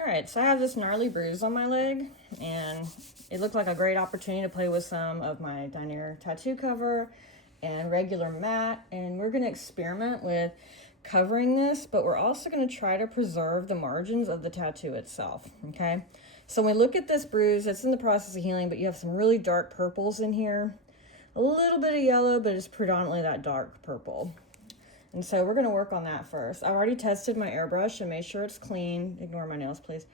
All right, so I have this gnarly bruise on my leg, and it looked like a great opportunity to play with some of my DINAIR tattoo cover and regular matte, and we're going to experiment with covering this, but we're also going to try to preserve the margins of the tattoo itself, okay? So when we look at this bruise, it's in the process of healing, but you have some really dark purples in here, a little bit of yellow, but it's predominantly that dark purple. And so we're going to work on that first. I've already tested my airbrush and made sure it's clean. Ignore my nails, please.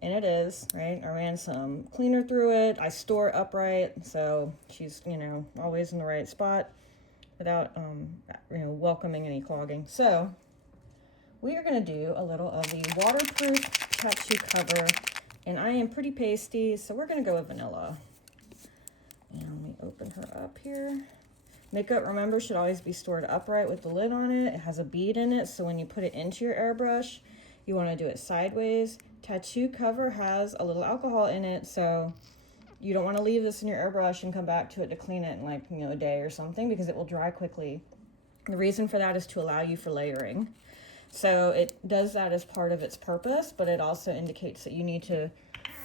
And it is, right? I ran some cleaner through it. I store it upright, so she's, always in the right spot without, welcoming any clogging. So we are going to do a little of the waterproof tattoo cover, and I am pretty pasty, so we're going to go with vanilla. And let me open her up here. Makeup, remember, should always be stored upright with the lid on it. It has a bead in it, so when you put it into your airbrush, you want to do it sideways. Tattoo cover has a little alcohol in it, so you don't want to leave this in your airbrush and come back to it to clean it in a day or something, because it will dry quickly. The reason for that is to allow you for layering. So it does that as part of its purpose, but it also indicates that you need to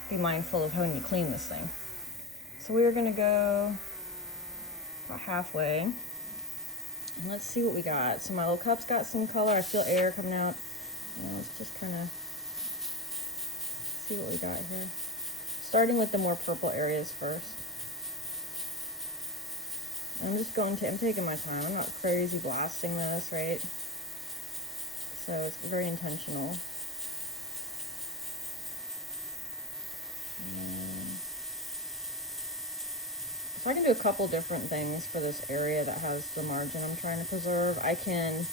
be mindful of when you clean this thing. So we are going to go about halfway, and let's see what we got. So my little cup's got some color. I feel air coming out. Let's just kind of see what we got here. Starting with the more purple areas first. I'm taking my time. I'm not crazy blasting this, right? So it's very intentional. So I can do a couple different things for this area that has the margin I'm trying to preserve. I can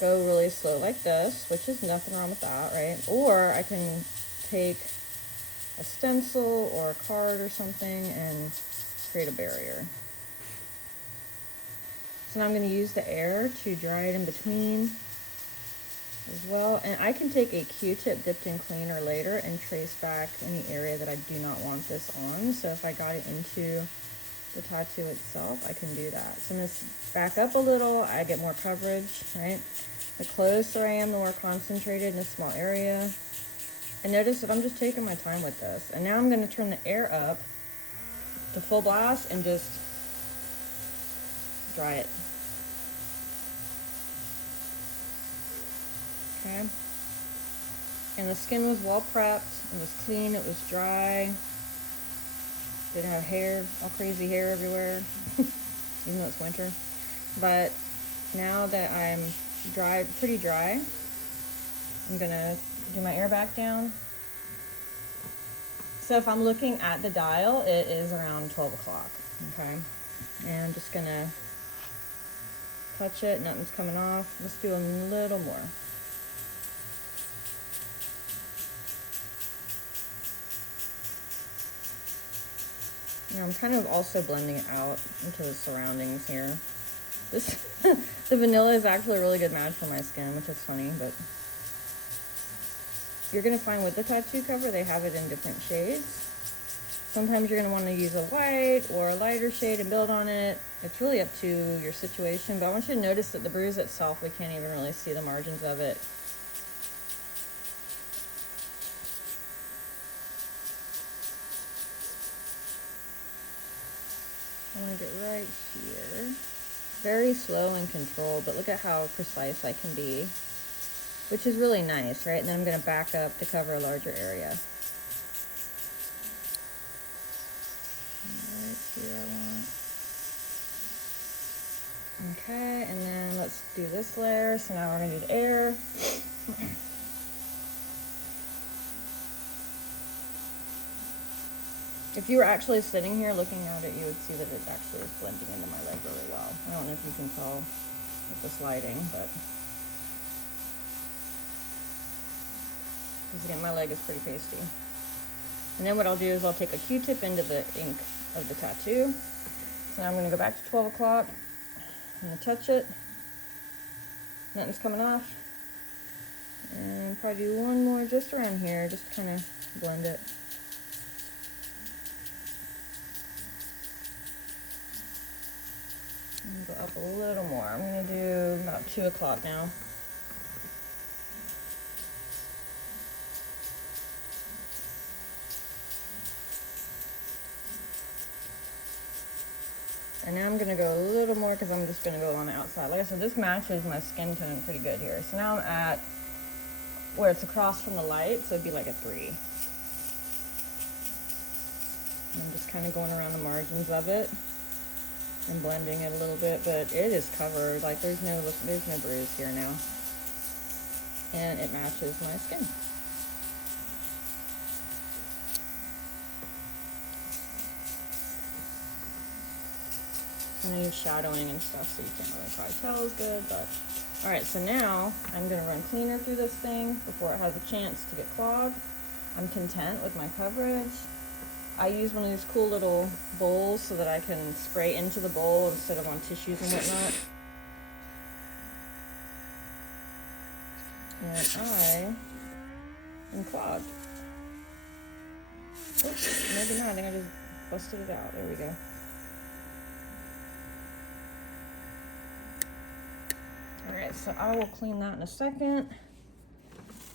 go really slow like this, which is nothing wrong with that, right? Or I can take a stencil or a card or something and create a barrier. So now I'm going to use the air to dry it in between as well. And I can take a Q-tip dipped in cleaner later and trace back any area that I do not want this on. So if I got it into the tattoo itself, I can do that. So I'm going to back up a little. I get more coverage, right? The closer I am, the more concentrated in a small area. And notice that I'm just taking my time with this. And now I'm going to turn the air up to full blast and just dry it. Okay. And the skin was well prepped. It was clean. It was dry. Didn't have hair, all crazy hair everywhere, even though it's winter. But now that I'm pretty dry, I'm gonna do my air back down. So if I'm looking at the dial, it is around 12 o'clock, okay? And I'm just gonna touch it, nothing's coming off. Let's do a little more. Now I'm kind of also blending it out into the surroundings here. The vanilla is actually a really good match for my skin, which is funny, but you're going to find with the tattoo cover, they have it in different shades. Sometimes you're going to want to use a white or a lighter shade and build on it. It's really up to your situation, but I want you to notice that the bruise itself, we can't even really see the margins of it. I'm going to get right here. Very slow and controlled, but look at how precise I can be, which is really nice, right? And then I'm going to back up to cover a larger area. Right here I want. Okay, and then let's do this layer. So now we're going to do the air. If you were actually sitting here looking at it, you would see that it actually is blending into my leg really well. I don't know if you can tell with this lighting, but because again, my leg is pretty pasty. And then what I'll do is I'll take a Q-tip into the ink of the tattoo. So now I'm going to go back to 12 o'clock. I'm going to touch it. Nothing's coming off. And probably do one more just around here, just to kind of blend it. And go up a little more. I'm going to do about 2 o'clock now. And now I'm gonna go a little more because I'm just gonna go on the outside. Like I said, this matches my skin tone pretty good here. So now I'm at where it's across from the light, so it'd be like a 3. And I'm just kind of going around the margins of it and blending it a little bit, but it is covered. Like there's no bruise here now. And it matches my skin. I know you're shadowing and stuff, so you can't really probably tell as good, but all right, so now I'm gonna run cleaner through this thing before it has a chance to get clogged. I'm content with my coverage. I use one of these cool little bowls so that I can spray into the bowl instead of on tissues and whatnot. And I am clogged. Oops, maybe not, I think I just busted it out. There we go. Alright, so I will clean that in a second,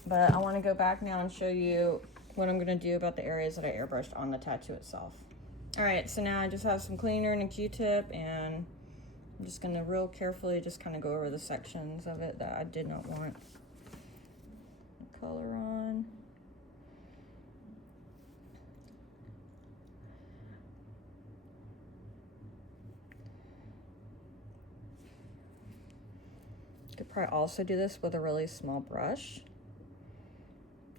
but I want to go back now and show you what I'm going to do about the areas that I airbrushed on the tattoo itself. Alright, so now I just have some cleaner and a Q-tip, and I'm just going to real carefully just kind of go over the sections of it that I did not want the color on. Could probably also do this with a really small brush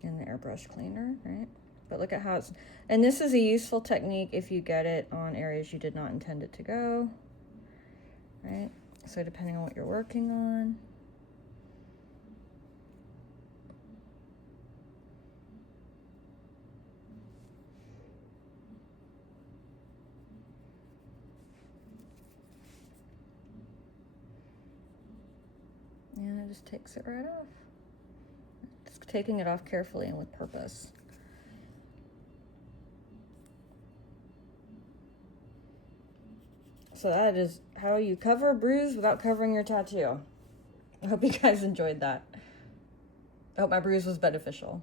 in the airbrush cleaner, right? But look at how it's, and this is a useful technique if you get it on areas you did not intend it to go, right? So depending on what you're working on. And it just takes it right off. Just taking it off carefully and with purpose. So that is how you cover a bruise without covering your tattoo. I hope you guys enjoyed that. I hope my bruise was beneficial.